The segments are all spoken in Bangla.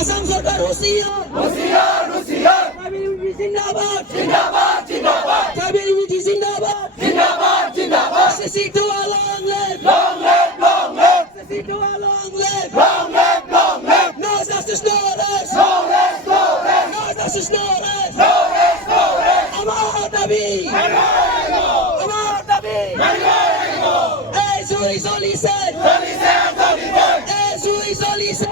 আসাম সরকার হুঁশিয়ার হুঁশিয়ার হুঁশিয়ার ট্রাইবেল ইউনিটি জিন্দাবাদ জিন্দাবাদ জিন্দাবাদ ট্রাইবেল ইউনিটি জিন্দাবাদ জিন্দাবাদ জিন্দাবাদ সিসি2 long live long live long live সিসি2 long live long live long live no justice no rest no rest no rest no justice no rest no rest no rest আমার দাবি আমার দাবি এই জুই জ্বলিছে এই জুই জ্বলিছে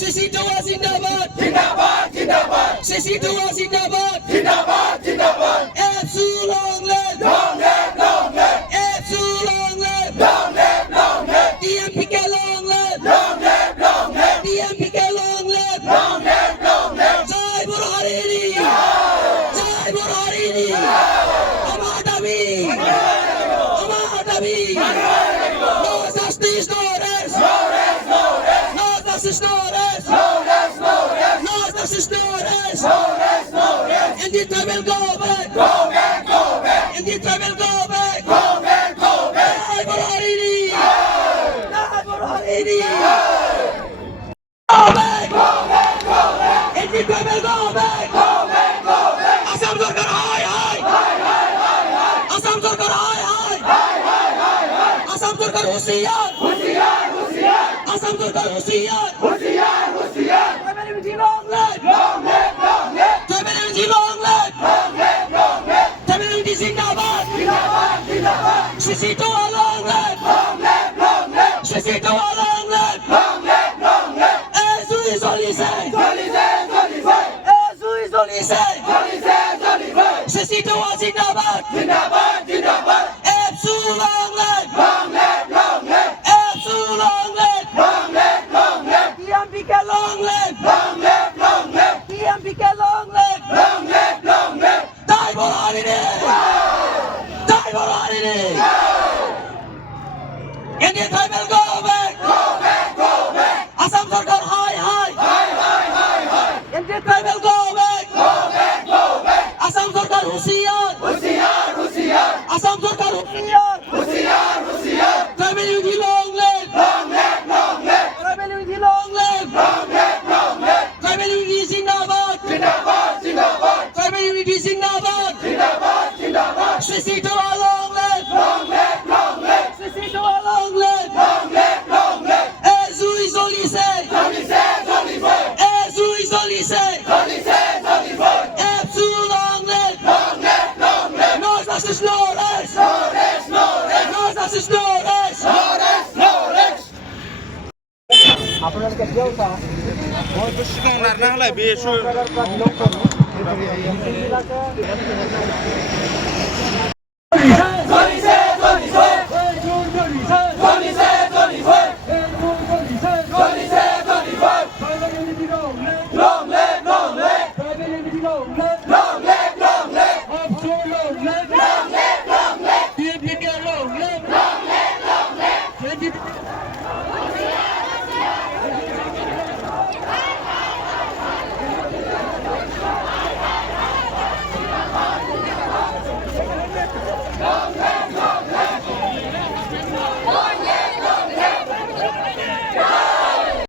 সিসি2 জিন্দাবাদ জিন্দাবাদ জিন্দাবাদ সিসি2 জিন্দাবাদ জিন্দাবাদ জিন্দাবাদ এফসু long live long live long live এফসু long live long live long live DMPK long live long live long live DMPK long live long live long live জয় বুরহানিনী জয় বুরহানিনী আমার দাবি no justice no rest no rest no rest no justice no rest no rest no rest no justice no rest no rest no rest Indy tribal go back go back go back Indy tribal go back go back go back জয় বুরহানিনী জয় বুরহানিনী go back go back Indy tribal go back go back go back Assam সরকার হায় হায় আসাম সরকার হায় হায় আসাম সরকার হুঁশিয়ার হুঁশিয়ার হুঁশিয়ার আসাম সরকার হুঁশিয়ার হুঁশিয়ার হুঁশিয়ার tribal unity long live long live long live tribal unity long live long live long live tribal unity জিন্দাবাদ জিন্দাবাদ জিন্দাবাদ সিসি2 long live long live long live সিসি2 long live long live long live এই জুই জ্বলিছে জলিছে জলিছে এই জুই জ্বলিছে জলিছে জলিছে সিসি2 জিন্দাবাদ জিন্দাবাদ জিন্দাবাদ এফসু long live long live long live এফসু long live long live long live DMPK long live long live long live DMPK long live long live long live জয় বুরহানিনী জয় বুরহানিনী Indy tribal go back go back go back Assam সরকার হায় হায় hi hi hi hi Indy tribal go back go back go back Assam সরকার হুঁশিয়ার হুঁশিয়ার হুঁশিয়ার আসাম সরকার হুঁশিয়ার হুঁশিয়ার হুঁশিয়ার tribal unity long live long live long live tribal unity long live long live long live tribal unity জিন্দাবাদ জিন্দাবাদ জিন্দাবাদ ট্রাইবেল ইউনিটি জিন্দাবাদ জিন্দাবাদ জিন্দাবাদ সিসি2 long live long live long live সিসি2 long live long live long live এই জুই জ্বলিছে জলিছে জলিছে এই জুই জ্বলিছে জলিছে জলিছে এফসু long live long live long live no justice no rest no rest no rest no justice no rest no rest no rest জলিছে জলিছে